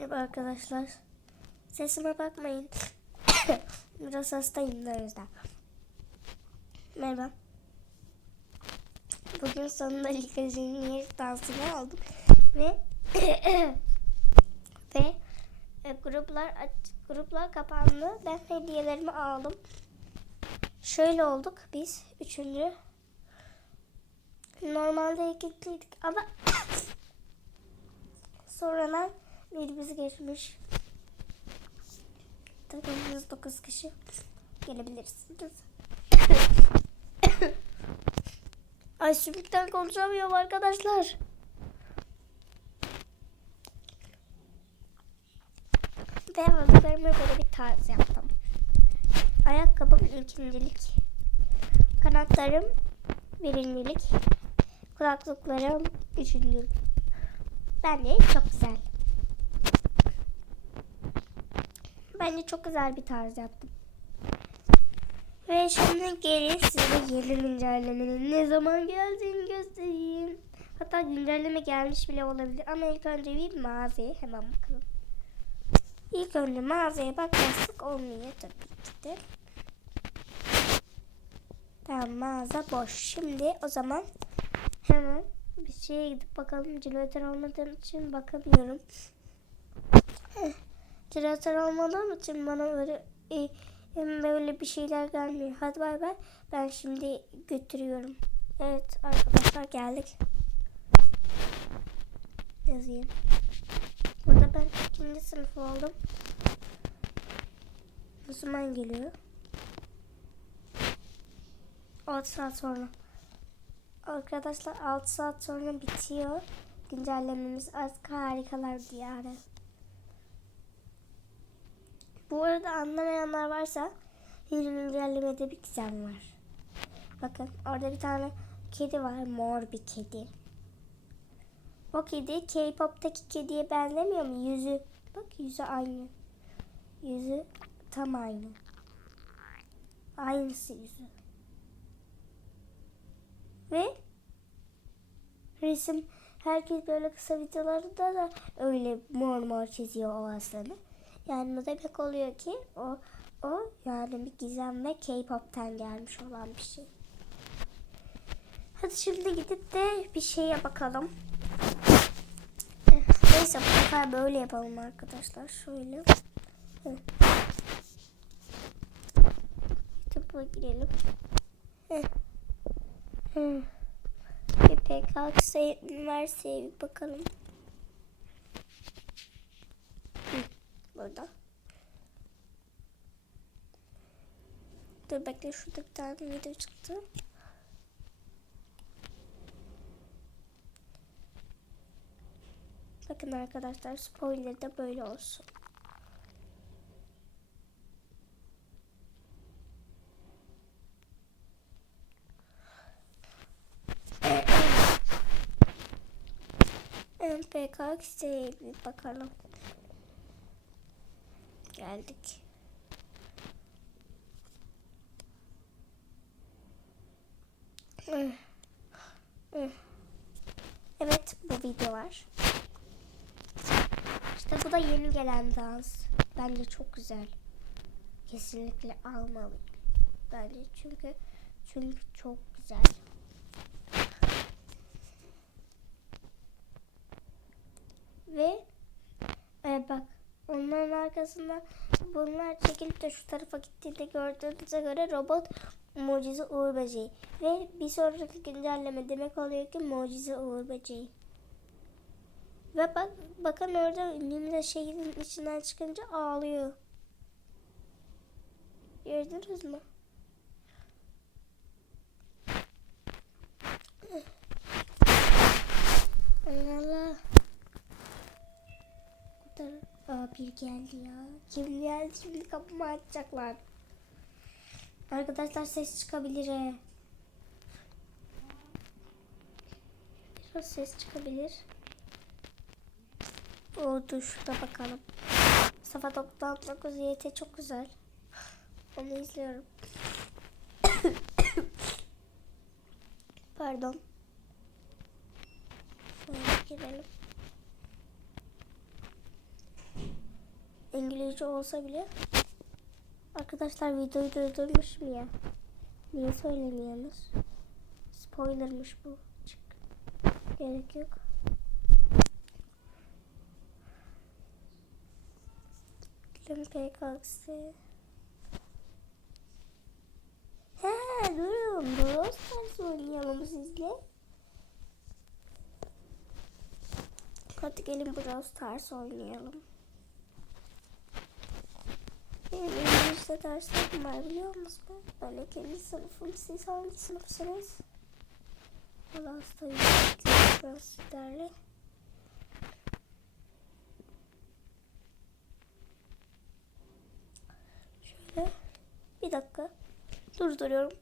Merhaba arkadaşlar. Sesime bakmayın. Biraz hastayım da yüzden. Merhaba. Bugün sonunda Lika Junior dansını aldım. Ve ve e, gruplar gruplar kapandı. Ben hediyelerimi aldım. Şöyle olduk biz. Üçüncü. Normalde ikinciydik ama sonradan birimiz geçmiş. Takımımız 9 kişi. Gelebilirsiniz. Ay sümükten konuşamıyorum arkadaşlar. Ve hazırlarıma göre bir tarz yaptım. Ayakkabım ikincilik. Kanatlarım birincilik. Kulaklıklarım üçüncülük. Bence çok güzel. Bence çok güzel bir tarz yaptım. Ve şimdi gelin size yeni güncellemenin ne zaman geldiğini göstereyim. Hatta güncelleme gelmiş bile olabilir ama ilk önce bir mağazaya hemen bakalım. İlk önce mağazaya bakmazsak olmuyor tabii ki de. Tamam mağaza boş. Şimdi o zaman hemen bir şeye gidip bakalım. Cilatör olmadığım için bakamıyorum. Cilatör olmadığım için bana öyle e, böyle bir şeyler gelmiyor. Hadi bay bay. Ben şimdi götürüyorum. Evet arkadaşlar geldik. Yazayım. Burada ben ikinci sınıf oldum. Zaman geliyor. 6 saat sonra. Arkadaşlar 6 saat sonra bitiyor. Güncellememiz artık harikalar diyarı. Bu arada anlamayanlar varsa bir güncellemede bir gizem var. Bakın orada bir tane kedi var. Mor bir kedi. O kedi K-pop'taki kediye benzemiyor mu? Yüzü. Bak yüzü aynı. Yüzü tam aynı. Aynısı yüzü. Ve resim herkes böyle kısa videolarda da öyle mor mor çiziyor o aslanı. Yani bu demek oluyor ki o o yani bir gizem ve K-pop'tan gelmiş olan bir şey. Hadi şimdi gidip de bir şeye bakalım. Eh, Neyse bu sefer böyle yapalım arkadaşlar. Şöyle. YouTube'a girelim. Heh. Heh. Bir PKK üniversiteye bir bakalım. Burada. Dur bekle şurada bir tane video çıktı. Bakın arkadaşlar spoiler da böyle olsun. MPK siteye bir bakalım. Geldik. Evet bu video var. İşte bu da yeni gelen dans. Bence çok güzel. Kesinlikle almalıyım. Bence çünkü çünkü çok güzel. Ve onların arkasında bunlar çekilip de şu tarafa gittiğinde gördüğünüze göre robot mucize uğur böceği. Ve bir sonraki güncelleme demek oluyor ki mucize uğur böceği. Ve bak bakın orada Limda şehrin içinden çıkınca ağlıyor. Gördünüz mü? Aa bir geldi ya. Kim geldi şimdi kapımı açacaklar. Arkadaşlar ses çıkabilir. Biraz ses çıkabilir. O dur şurada bakalım. Safa 99 YT çok güzel. Onu izliyorum. Pardon. Şöyle girelim. İngilizce olsa bile. Arkadaşlar videoyu durdurmuşum ya. Niye söylemiyorsunuz? Spoilermış bu. Çık. Gerek yok. Olympic aksi. He durun. Brawl Stars oynayalım sizle. Hadi gelin Brawl Stars oynayalım. İngilizce derslerim var biliyor musunuz? Ben ikinci sınıfım. Siz hangi sınıfsınız? Valla hastayım. Ben sizlerle. Şöyle. Bir dakika. Durduruyorum.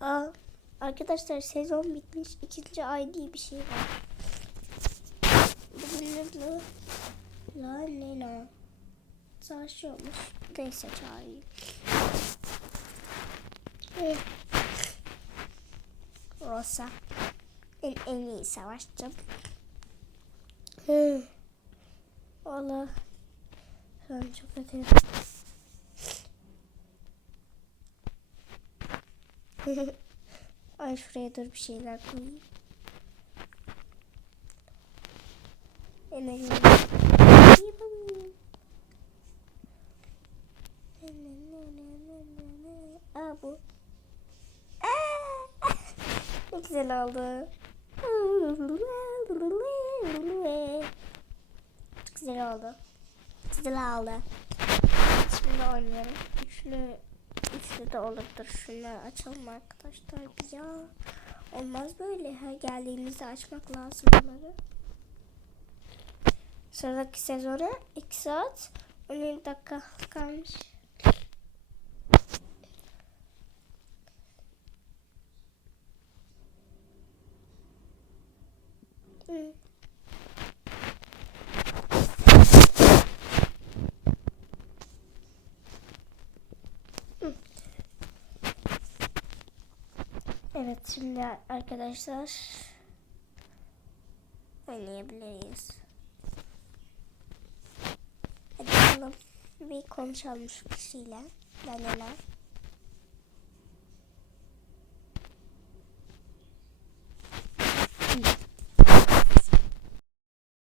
Aa, arkadaşlar sezon bitmiş. ikinci ay diye bir şey var. Bugün ne? La Lena. Savaşıyormuş. Neyse çağırayım. Eh. Rosa. En, en iyi savaşçım. Eh. Valla. An çok kötüyüm. Ay şuraya dur bir şeyler koyayım. Enerji. Aa bu. Aa! Ne güzel oldu. Çok güzel oldu. Güzel oldu. Şimdi oynuyorum. Üçlü, üçlü de olurdur. Şunu açalım arkadaşlar. Ya olmaz böyle. Her geldiğimizde açmak lazım bunları. Sıradaki sezona 2 saat 17 dakika kalmış. Evet şimdi arkadaşlar oynayabiliriz. Hadi bakalım bir konuşalım şu kişiyle. Ben yana.